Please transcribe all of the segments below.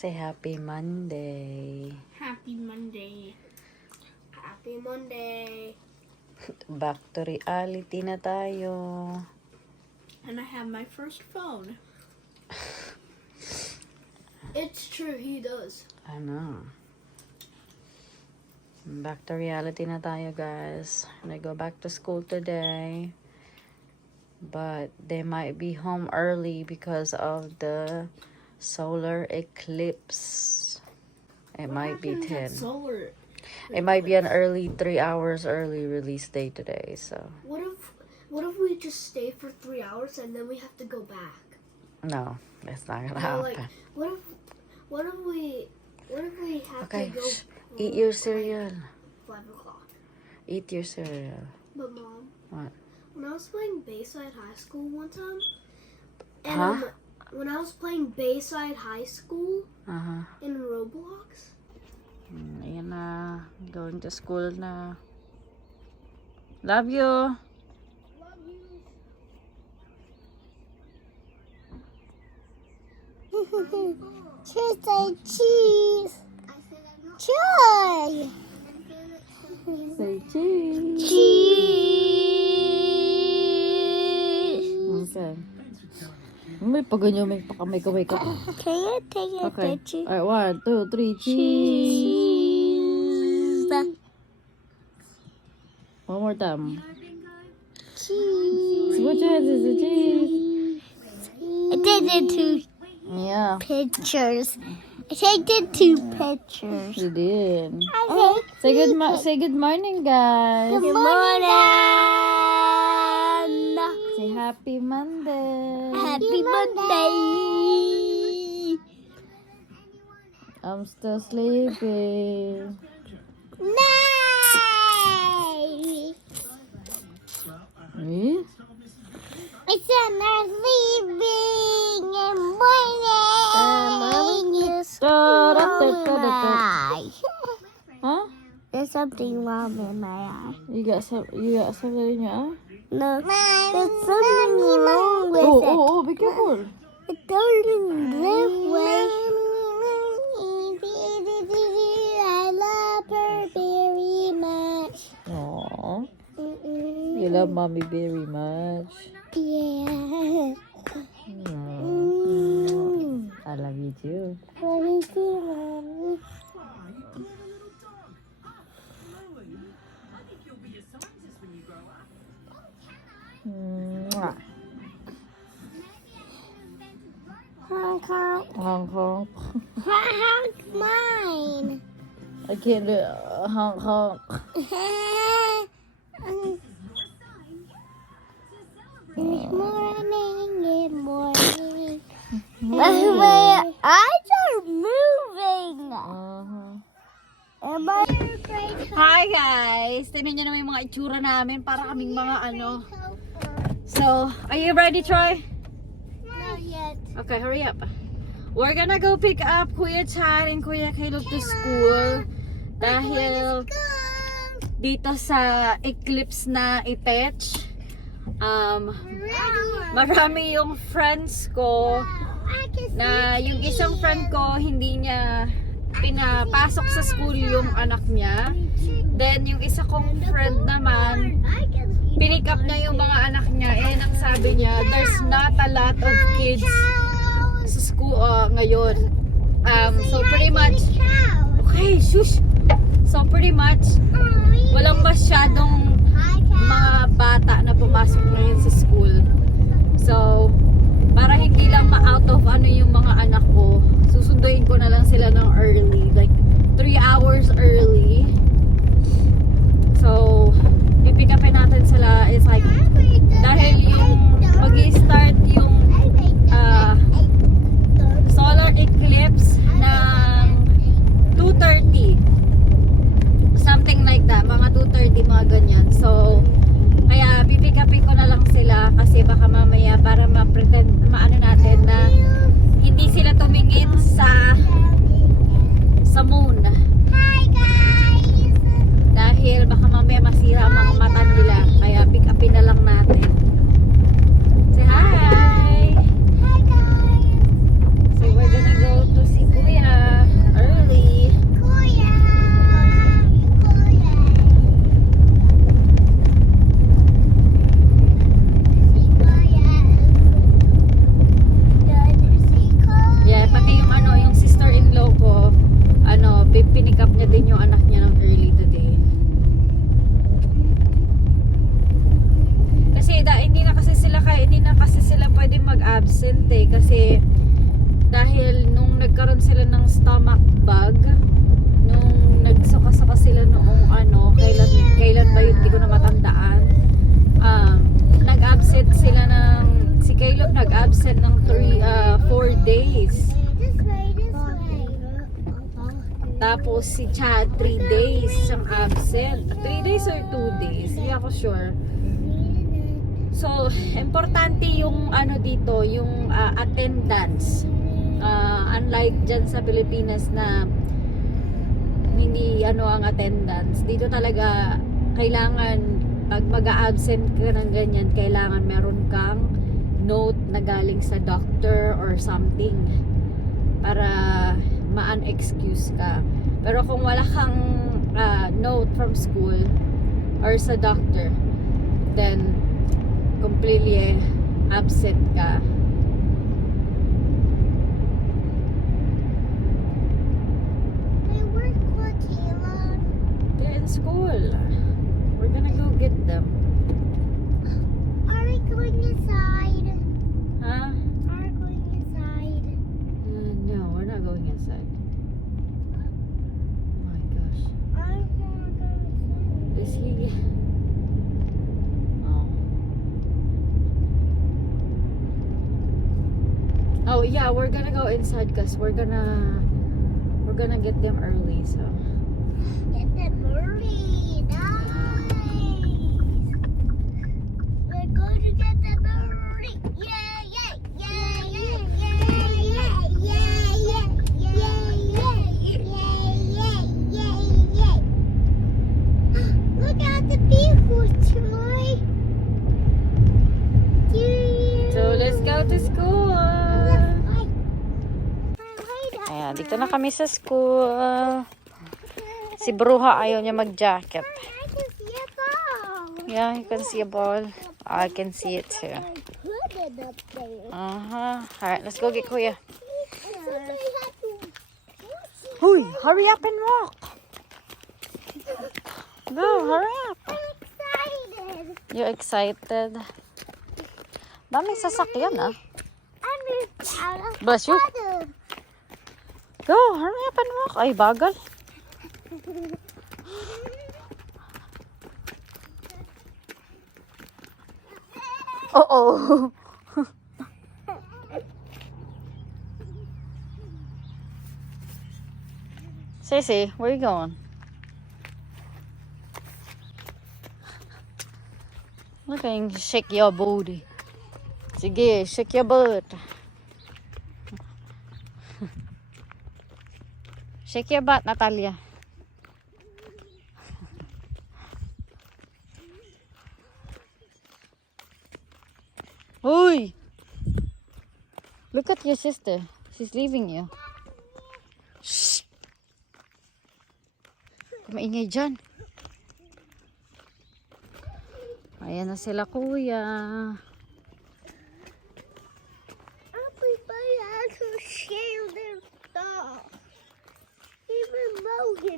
Say happy Monday. Happy Monday. Happy Monday. Back to reality na tayo. And I have my first phone. It's true, he does. Ano? Back to reality na tayo, guys. I go back to school today. But they might be home early because of the solar eclipse. It might be 10. Solar. It might be an early 3 hours early release day today, so. What if we just stay for 3 hours and then we have to go back? No, that's not gonna Or, happen. what if we have Okay, to go eat your cereal. 5 o'clock? Eat your cereal. But Mom, What? when I was playing Bayside High School one time, and Huh? when I was playing Bayside High School Uh-huh. in Roblox, Ayan na. Going to school na. Love you. Cheese, cheese, cheese, Say cheese. cheese. Okay. May paganyo, may pakamay-kamay ka. Can you take a Okay. picture? Alright, 1, 2, 3, cheese. Cheese. One more time. Cheese. So what you had is a cheese. I take the two Yeah, pictures. I take the two pictures. you did. I Say good morning, guys. Good morning. Say happy Monday. Happy Monday. I'm still sleeping. Night. Me? I said not sleeping and morning is night. Huh? There's something wrong in my eye. You got something in your eye? No, there's something wrong with it. Oh, be careful. It doesn't this way. I love her very much. Aww. You love mommy very much. Yeah. I love you too. What is it, Mommy? Mwah. Honk, honk. Honk honk. Honk, honk, mine. I can't do it. Honk honk. It's morning, good morning. My eyes are moving. Am I Hi guys! Tignan nyo naman yung mga itsura namin para kaming mga ano. So, are you ready, Troy? Not yet. Okay, hurry up. We're gonna go pick up Kuya Chan and Kuya Caleb to school. Dahil dito sa eclipse na ipetch, marami yung friends ko na yung isang friend ko hindi niya pinapasok sa school yung anak niya. Then yung isa kong friend naman, pinick up niya yung mga anak niya and ang sabi niya, there's not a lot of kids sa school ngayon. So pretty much, okay, shush! So pretty much, walang masyadong mga bata na pumasok ngayon sa school. So, para hindi lang ma-out of ano yung mga anak ko, susunduin ko na lang sila ng early, like 3 hours early. So, pipick upin natin sila is like, dahil yung mag-i-start yung solar eclipse ng 2:30. Something like that, mga 2:30, mga ganyan. So, kaya pipick upin ko na lang sila kasi baka mamaya para maano natin na hindi sila tumingin sa moon. Hi guys. Dahil baka mamaya masira ang mga mata nila. Kaya pick upin na lang natin. Say hi! Hi guys. So we're gonna go to see Kuya. hindi na kasi sila pwede mag-absent eh kasi dahil nung nagkaroon sila ng stomach bug, nung nagsuka-suka sila noong kailan ba yun, hindi ko na matandaan. Nag-absent sila si Caleb nag-absent ng 4 days. Tapos si Chad 3 days siyang absent. 3 days or 2 days, hindi ako sure. So, importante yung dito, yung attendance. Unlike dyan sa Pilipinas na hindi ang attendance. Dito talaga kailangan pag mag-a-absent ka ng ganyan, kailangan meron kang note na galing sa doctor or something para ma-unexcuse ka. Pero kung wala kang note from school or sa doctor, then completely absent ka. They're in school. We're gonna go get them. Are we going inside? Huh? Are we going inside? No, we're not going inside. Oh my gosh. I want to go inside. Is he... Oh. Oh yeah, we're gonna go inside because we're gonna get them early, so. Get them early. Nice. We're going to get them early. Yay, yay, yay, yay, yay, yay, yay, yay, yay, yay, yay, yay. Look at the people, Troy. So let's go to school. Ayan, dito na kami sa school. Si Bruha ayaw niya mag-jacket. I can see a ball. Yeah, you can see a ball. I can see it too. Put it up there. Alright, let's go get Kuya. So they have to. Huy, hurry up and walk. Go, hurry up. I'm excited. You're excited? Daming sasakyan ah. I'm out of Bless you. water. Go, hurry up and walk. Ay, bagal. Uh-oh. Cece, where you going? Look at you shake your booty. Sige, shake your butt. Shake your butt, Natalia. Uy! Look at your sister. She's leaving you. Shh! Kumaingay dyan. Ayan na sila, Kuya. Everybody has to share their stuff. Even though he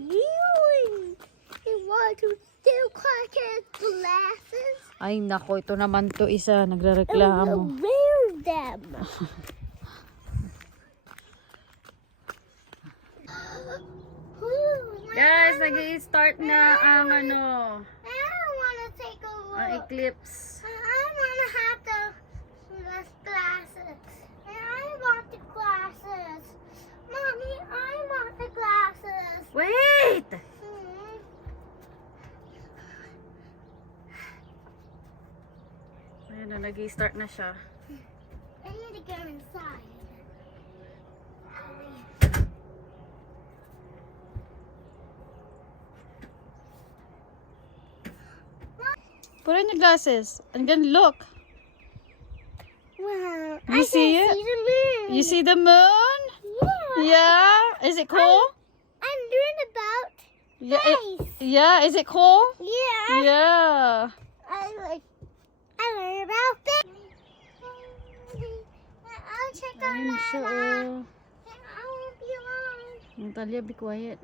wants to still crack his glasses. Ay, nako. Ito naman to isa. And Nagrereklamo. wear them. Guys, nag-i-start na ang I don't want to take a look. eclipse. I want to have the glasses. And I want the glasses. Mommy, I want the glasses. Wait! Hmm. Ayan na, nag-i-start na siya. I need to go inside. Put on your glasses and then look. Wow. You see it? See the moon. You see the moon? Yeah. Yeah. Is it cool? I'm doing about Yeah. space. Yeah. Is it cool? Yeah. Yeah. I learned about this. I'll check on Ayun siya, Mama. oh. I won't be long. Natalia, be quiet.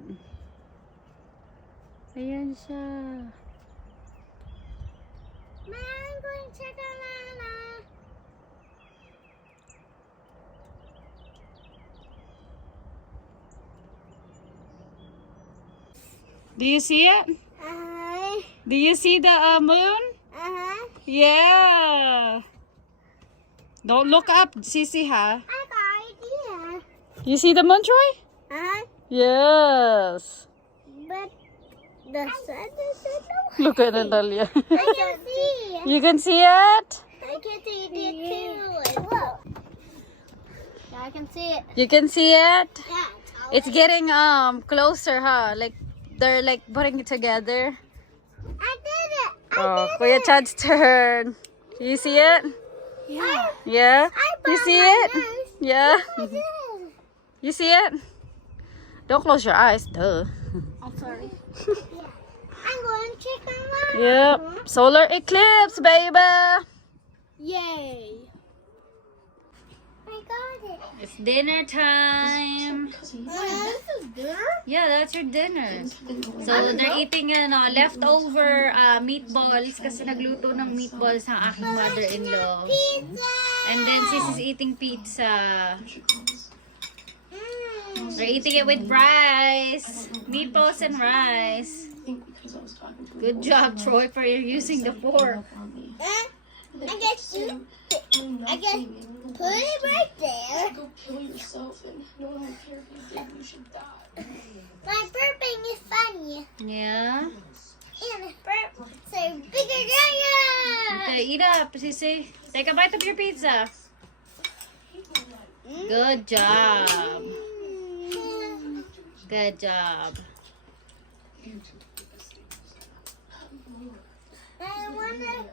Ayan siya. Ma, I'm going to check on Do you see it? Do you see the moon? Yeah. Don't look up, Sissy, huh? I got idea. You see the moon, Troy? Yes. But the sun is Look at Natalia. I can see. You can see it? I can see it too. Whoa. Yeah, I can see it. You can see it? Yeah. It's getting closer, huh? Like they're like putting it together. I did it. Oh, Kuya Chad's turn. You see it? Yeah. Yeah? I You brought see my it? nose. Yeah? I did. You see it? Don't close your eyes, duh. I'm sorry. I'm going to check on mine. Yep. Solar eclipse, baby. Yay. I got it. It's dinner time. This is dinner? Yeah, that's your dinner. So, they're eating leftover meatballs kasi nagluto ng meatballs ang aking mother-in-law. Pizza. And then, sis is eating pizza. They're eating it with rice. Meatballs and rice. Good job, Troy, for using the fork. I guess you. I guess put it right there. Go kill yourself, and no one will care if you did. You should die. My burping is funny. Yeah. And the burp so bigger than Okay, eat up, Sissy. Take a bite of your pizza. Good job. Good job. I wanna